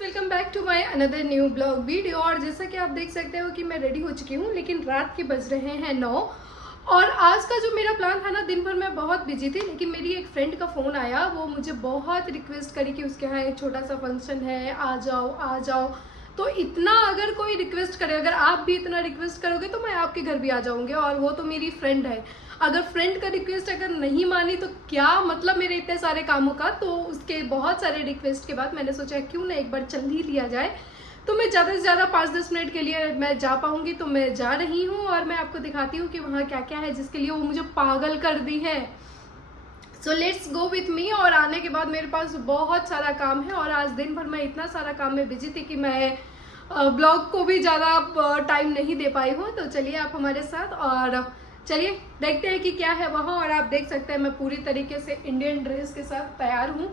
Welcome back to my another new blog video. और जैसा कि आप देख सकते हो कि मैं रेडी हो चुकी हूँ, लेकिन रात के बज रहे हैं 9। और आज का जो मेरा प्लान था ना, दिन भर मैं बहुत बिजी थी, लेकिन मेरी एक फ्रेंड का फ़ोन आया। वो मुझे बहुत रिक्वेस्ट करी कि उसके यहाँ एक छोटा सा फंक्शन है, आ जाओ आ जाओ। तो इतना अगर कोई रिक्वेस्ट करे, अगर आप भी इतना रिक्वेस्ट करोगे तो मैं आपके घर भी आ जाऊँगी। और वो तो मेरी फ्रेंड है। अगर फ्रेंड का रिक्वेस्ट अगर नहीं मानी तो क्या मतलब मेरे इतने सारे कामों का। तो उसके बहुत सारे रिक्वेस्ट के बाद मैंने सोचा क्यों ना एक बार चल ही लिया जाए। तो मैं ज़्यादा से ज़्यादा 5-10 मिनट के लिए मैं जा पाऊँगी, तो मैं जा रही हूँ। और मैं आपको दिखाती हूँ कि वहाँ क्या क्या है जिसके लिए वो मुझे पागल कर दी है। So let's go with me. और आने के बाद मेरे पास बहुत सारा काम है, और आज दिन भर मैं इतना सारा काम में बिजी थी कि मैं ब्लॉग को भी ज़्यादा टाइम नहीं दे पाई हूँ। तो चलिए आप हमारे साथ, और चलिए देखते हैं कि क्या है वहाँ। और आप देख सकते हैं मैं पूरी तरीके से इंडियन ड्रेस के साथ तैयार हूँ।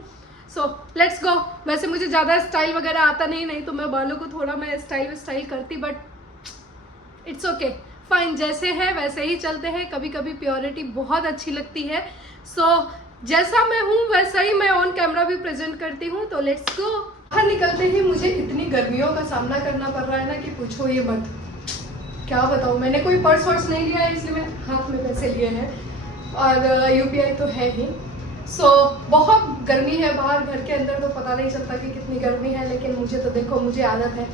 So let's go. वैसे मुझे ज़्यादा स्टाइल वगैरह आता नहीं तो मैं बालों को थोड़ा मैं स्टाइल करती, बट इट्स ओके फाइन। जैसे है वैसे ही चलते हैं। कभी कभी प्योरिटी बहुत अच्छी लगती है। सो जैसा मैं हूँ वैसा ही मैं ऑन कैमरा भी प्रेजेंट करती हूँ। तो लेट्स गो। बाहर निकलते ही मुझे इतनी गर्मियों का सामना करना पड़ रहा है ना कि पूछो ये मत। क्या बताऊँ, मैंने कोई पर्स वर्स नहीं लिया है, इसलिए मैं हाथ में पैसे लिए हैं, और यूपीआई तो है ही। सो बहुत गर्मी है बाहर। घर के अंदर तो पता नहीं चलता कि कितनी गर्मी है, लेकिन मुझे तो देखो, मुझे आदत है।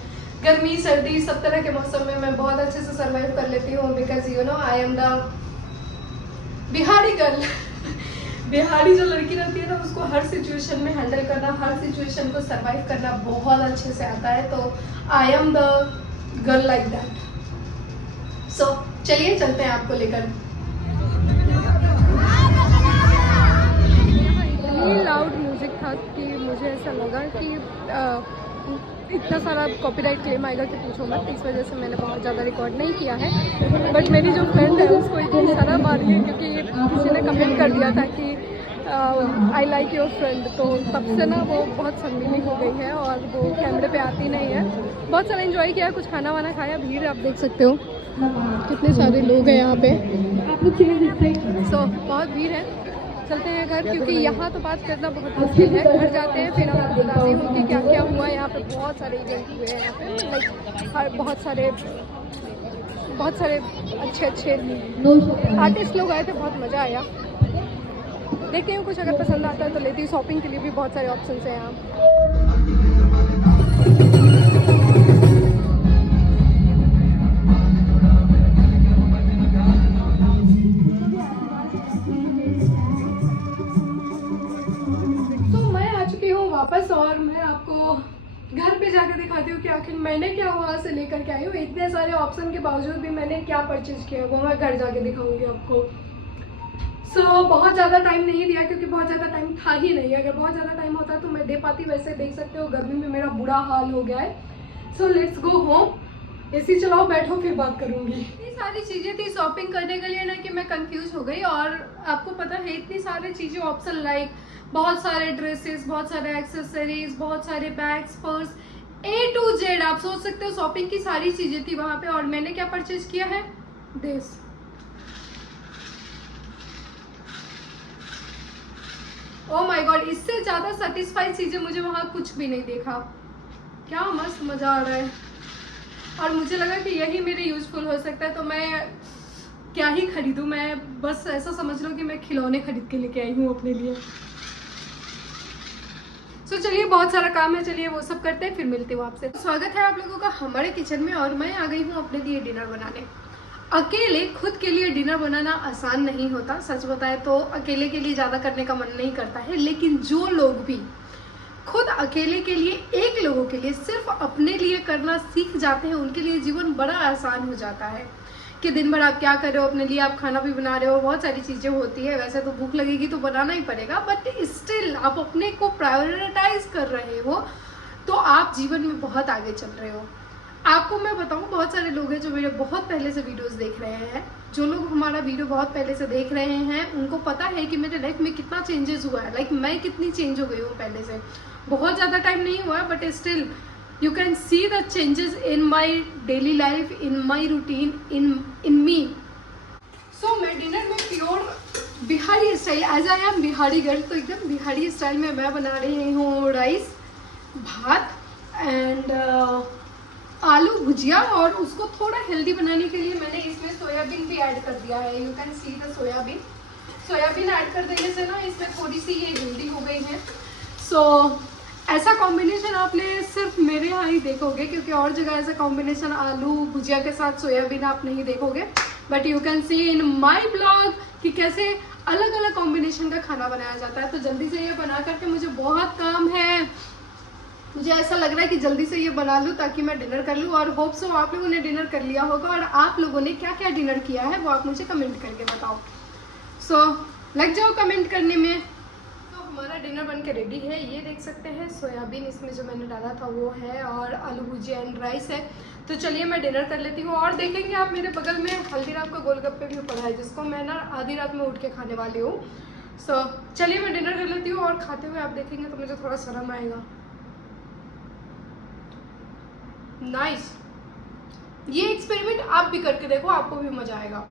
गर्मी सर्दी सब तरह के मौसम में मैं बहुत अच्छे से सर्वाइव कर लेती हूँ, because you know I am the Bihari girl. Bihari जो लड़की रहती है ना, उसको हर सिचुएशन में हैंडल करना, हर सिचुएशन को सर्वाइव करना बहुत अच्छे से आता है। तो I am the girl like that. So चलिए चलते हैं आपको लेकर। इतनी लाउड म्यूजिक था कि मुझे ऐसा लगा कि इतना सारा कॉपीराइट क्लेम आएगा कि पूछो मत। इस वजह से मैंने बहुत ज़्यादा रिकॉर्ड नहीं किया है। बट मेरी जो फ्रेंड है उसको इतनी शर्म आ रही है, क्योंकि किसी ने कमेंट कर दिया था कि आई लाइक योर फ्रेंड। तो तब से ना वो बहुत शर्मीली हो गई है और वो कैमरे पे आती नहीं है। बहुत सारा एंजॉय किया, कुछ खाना वाना खाया। भीड़ आप देख सकते हो कितने सारे लोग हैं यहाँ पे। आप लोग सो बहुत भीड़ है। चलते हैं घर, क्योंकि यहाँ तो बात करना बहुत मुश्किल है। घर जाते हैं फिर आपको बताती हूँ कि क्या क्या हुआ। यहाँ पे बहुत सारे इवेंट हुए हैं। यहाँ पे लाइक बहुत सारे अच्छे आर्टिस्ट लोग आए थे। बहुत मज़ा आया। देखती हूँ कुछ अगर पसंद आता है तो लेती हूँ। शॉपिंग के लिए भी बहुत सारे ऑप्शंस हैं यहाँ। वापस, और मैं आपको घर पे जाकर दिखाती हूँ कि आखिर मैंने क्या वहाँ से लेकर के आई हूँ। इतने सारे ऑप्शन के बावजूद भी मैंने क्या परचेज किया, वो मैं घर जाके दिखाऊंगी आपको। सो बहुत ज़्यादा टाइम नहीं दिया, क्योंकि बहुत ज़्यादा टाइम था ही नहीं। अगर बहुत ज़्यादा टाइम होता तो मैं दे पाती। वैसे देख सकते हो गर्मी में मेरा बुरा हाल हो गया है। So let's go home. AC चलाओ, बैठो, फिर बात करूँगी। इतनी सारी चीज़ें थी शॉपिंग करने के लिए ना कि मैं कंफ्यूज हो गई। और आपको पता है इतनी सारी चीज़ें ऑप्शन, लाइक बहुत सारे ड्रेसेस, बहुत सारे एक्सेसरीज, बहुत सारे bags, purse, A to Z। आप सोच सकते हो शॉपिंग की सारी चीजें थी वहां पे। और मैंने क्या परचेज किया है, दिस। ओह माय गॉड, इससे ज्यादा सेटिस्फाइड चीजें मुझे वहां कुछ भी नहीं देखा। क्या मस्त मजा आ रहा है। और मुझे लगा कि यही मेरे यूजफुल हो सकता है, तो मैं क्या ही खरीदूं। मैं बस ऐसा समझ लो कि मैं खिलौने खरीद के लेके आई हूँ अपने लिए। तो चलिए बहुत सारा काम है, चलिए वो सब करते हैं, फिर मिलती हूँ आपसे। स्वागत है आप लोगों का हमारे किचन में। और मैं आ गई हूँ अपने लिए डिनर बनाने। अकेले खुद के लिए डिनर बनाना आसान नहीं होता। सच बताए तो अकेले के लिए ज़्यादा करने का मन नहीं करता है, लेकिन जो लोग भी खुद अकेले के लिए, एक लोगों के लिए, सिर्फ अपने लिए करना सीख जाते हैं, उनके लिए जीवन बड़ा आसान हो जाता है। कि दिन भर आप क्या कर रहे हो, अपने लिए आप खाना भी बना रहे हो, बहुत सारी चीज़ें होती है। वैसे तो भूख लगेगी तो बनाना ही पड़ेगा, बट स्टिल आप अपने को प्रायोरिटाइज कर रहे हो तो आप जीवन में बहुत आगे चल रहे हो। आपको मैं बताऊं, बहुत सारे लोग हैं जो मेरे बहुत पहले से वीडियोस देख रहे हैं। जो लोग हमारा वीडियो बहुत पहले से देख रहे हैं उनको पता है कि मेरे लाइफ में कितना चेंजेस हुआ है। लाइक मैं कितनी चेंज हो गई हूँ पहले से। बहुत ज़्यादा टाइम नहीं हुआ है, but still you can see the changes in my daily life, in my routine, in me. So मैं डिनर में pure Bihari style, as I am Bihari girl, तो एकदम बिहारी स्टाइल में मैं बना रही हूँ राइस, भात एंड आलू भुजिया, और उसको थोड़ा हेल्दी बनाने के लिए मैंने इसमें सोयाबीन भी ऐड कर दिया है। You can see the soybean add कर देने से ना इसमें थोड़ी सी ये हेल्दी हो गई है। सो ऐसा कॉम्बिनेशन आपने सिर्फ मेरे यहाँ ही देखोगे, क्योंकि और जगह ऐसा कॉम्बिनेशन आलू भुजिया के साथ सोयाबीन आप नहीं देखोगे। But you can see in my blog कि कैसे अलग अलग कॉम्बिनेशन का खाना बनाया जाता है। तो जल्दी से ये बना करके, मुझे बहुत काम है, मुझे ऐसा लग रहा है कि जल्दी से ये बना लूँ ताकि मैं डिनर कर लूँ। और होप सो आप लोगों ने डिनर कर लिया होगा, और आप लोगों ने क्या क्या डिनर किया है वो आप मुझे कमेंट करके बताओ। सो लग जाओ कमेंट करने में। तो हमारा डिनर बन के रेडी है। ये देख सकते हैं सोयाबीन इसमें जो मैंने डाला था वो है, और आलू भुजिया एंड राइस है। तो चलिए मैं डिनर कर लेती हूँ। और देखेंगे आप मेरे बगल में हल्दीराम का गोलगप्पे भी पड़ा है, जिसको मैं ना आधी रात में उठ के खाने वाली हूँ। सो चलिए मैं डिनर कर लेती हूँ, और खाते हुए आप देखेंगे तो मुझे थोड़ा शर्म आएगा। नाइस। ये एक्सपेरिमेंट आप भी करके देखो, आपको भी मजा आएगा।